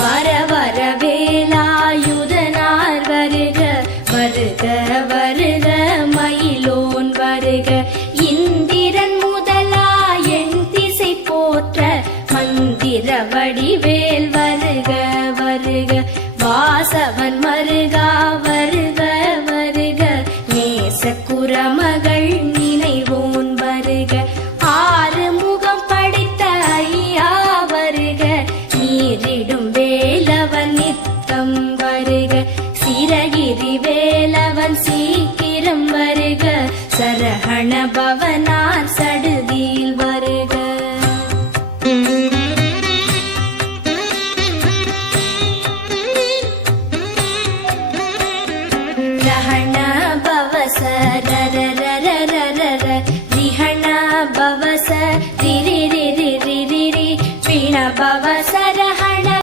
வர வர வேலாயுதனார் வருக வருக வருக மயிலோன் வருக இந்திரன் முதலா என் திசை போற்ற மந்திர வடிவேல் வருக வருக வாசவன் மருகா வருக வருக நேச குரமகள் நினைவோன் வருக ஆறு முகம் படைத்த ஐயா வருக நீரிடும் வேலவன் நித்தம் வருக சிரகிரி வேலவன் சீக்கிரம் வருக சரஹண பவனார் சடு